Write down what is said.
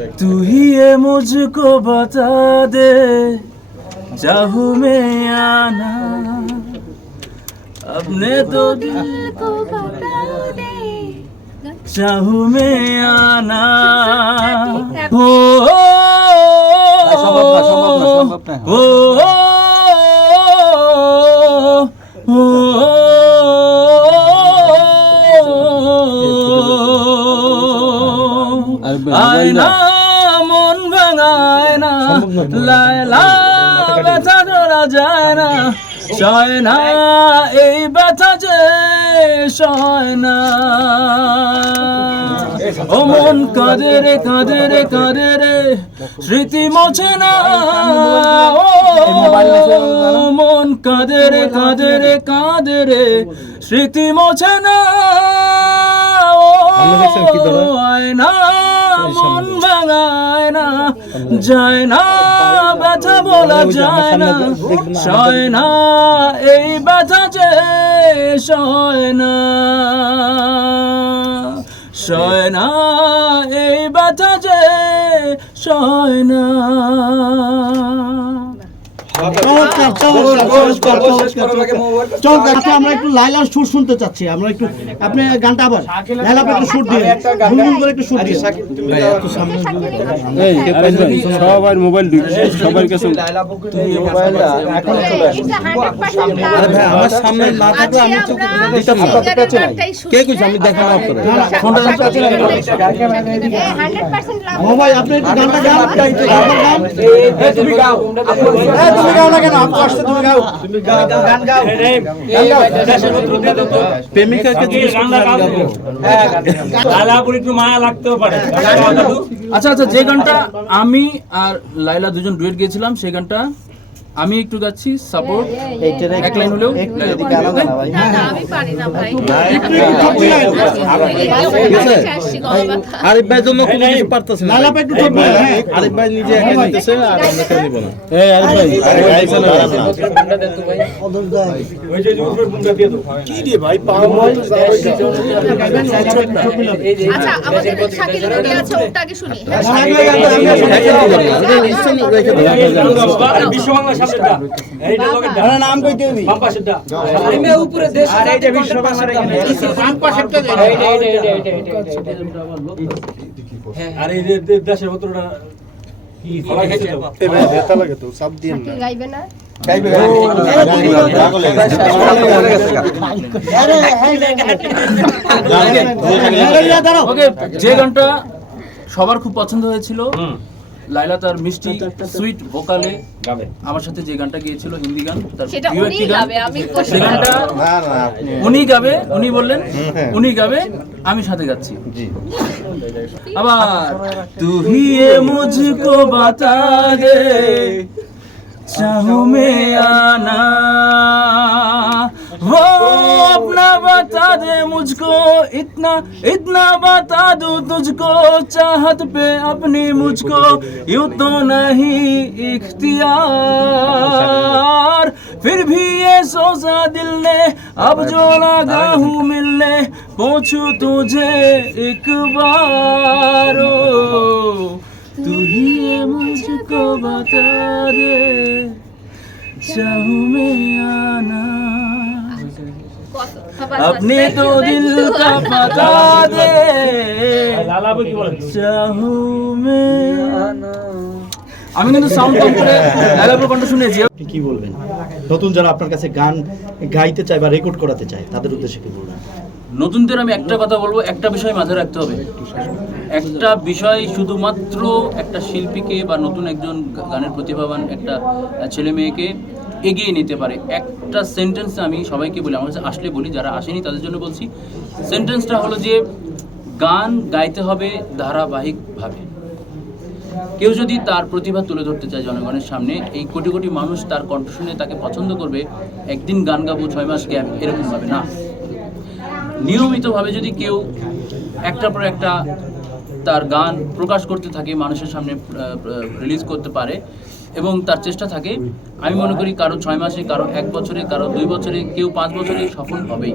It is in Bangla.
तू ही है मुझको बता दे चाहू में आना अपने तो दिल को बता दे चाहू में आना हो हो हो I know. ভাঙায় না লায়লা ব্যথা ধরা যায় না। সয় না এই ব্যথা যে সয় না ও মন কাঁদে রে কাঁদে রে কাঁদে রে। স্মৃতি মোছে না। ও মন কাঁদে রে কাঁদে রে কাঁদে রে। স্মৃতি মোছে না। ও আয়না। মন ভাঙায় না যায় না ব্যথা বলা যায় না সয় না এই ব্যথা যে সয় না। সয় না এই ব্যথা যে সয় না। আমরা একটু শুনতে চাচ্ছি আমরা আপনি গানটা আবার একটু সুর দিয়ে করে একটু সুর দিয়ে সবার মোবাইল সবার আমার সামনে না থাকলে আমি তো দিতাম মোবাইল আপনি একটু তুমি গাও না কেন? আমি আসতে তুমি গাও। তুমি গাও। গান গাও। প্রেমিকাকে জিজ্ঞেস। একটু মায়া লাগতেও পারে। আচ্ছা আচ্ছা যে গানটা আমি আর লাইলা দুজন ডুয়েট গিয়েছিলাম সেই গানটা আমি একটু গাচ্ছি সাপোর্ট এক লাইন হলেও আমি ভাই আরিফ ভাই জন্য কোনো কিছু পারতেছে না হ্যাঁ। আরিফ ভাই নিজে একা নিতেছে আর আমরা কেউ নিব না এই আরিফ ভাই আচ্ছা আমাদের শাকিল আছে ওটা আগে শুনি হ্যাঁ? বিশ্ব বাংলা সামনেটা এইটা লগেটা আরে নাম কইতে দিবি বাম পাশেরটা উপরে দেশ আর এই যে বিশ্ব বাংলার ফ্রান্স পাশেরটা আর এই যে দেশের পত্রটা কি সবাই খাইছে তো? শাকিল গাইবে না যে গানটা সবার খুব পছন্দ হয়েছিল লাইলা তার মিষ্টি সুইট ভোকালে আমার সাথে যে গানটা গিয়েছিল হিন্দি গান তার প্রিয় একটি সে গানটা উনি গাবে উনি বললেন উনি গাবে আমি সাথে গাচ্ছি। আবার তুহি মুঝকো বাতা দে চাহু মে আনা ও दे मुझको? इतना इतना बता दूँ तुझको। चाहत पे अपनी मुझको। यूँ तो नहीं इख्तियार। फिर भी ये सोचा दिल ने अब जो लगा हूँ मिलने पूछू तुझे एक बार। तू ही ये मुझको बता दे चाहूँ मैं आना। अपने तो दिल का बता दे লালাবু কি বলেন চাহু মে আমি কিন্তু সাউন্ড কম করে লাইলাপুর কণ্ঠ শুনেছি আপনি কি বলবেন নতুন যারা আপনার কাছে গান গাইতে চায় বা রেকর্ড করাতে চায় তাদের উদ্দেশ্যে কি বলবেন নতুনদের আমি একটা কথা বলবো একটা বিষয় মাথায় রাখতে হবে একটা বিষয় শুধুমাত্র একটা শিল্পীকে বা নতুন একজন গা- গানের প্রতিভাবান একটা আহ, ছেলে মেয়েকে এগিয়ে নিতে পারে। একটা সেন্টেন্স আমি সবাইকে বলি, আমার কাছে আসলে বলি, যারা আসেনি তাদের জন্য বলছি। সেন্টেন্সটা হলো যে, গান গাইতে হবে ধারাবাহিকভাবে। কেউ যদি তার প্রতিভা তুলে ধরতে চায় জনগণের সামনে, এই কোটি কোটি মানুষ তার কণ্ঠ শুনে তাকে পছন্দ করবে, একদিন গান গাবো, ছয় মাস গ্যাপ এরকমভাবে না। নিয়মিতভাবে যদি কেউ একটার পর একটা তার গান প্রকাশ করতে থাকে, মানুষের সামনে রিলিজ করতে পারে এবং তার চেষ্টা থাকে। আমি মনে করি কারও ছয় মাসে, কারও এক বছরে, কারও দুই বছরে, কেউ পাঁচ বছরে সফল হবেই।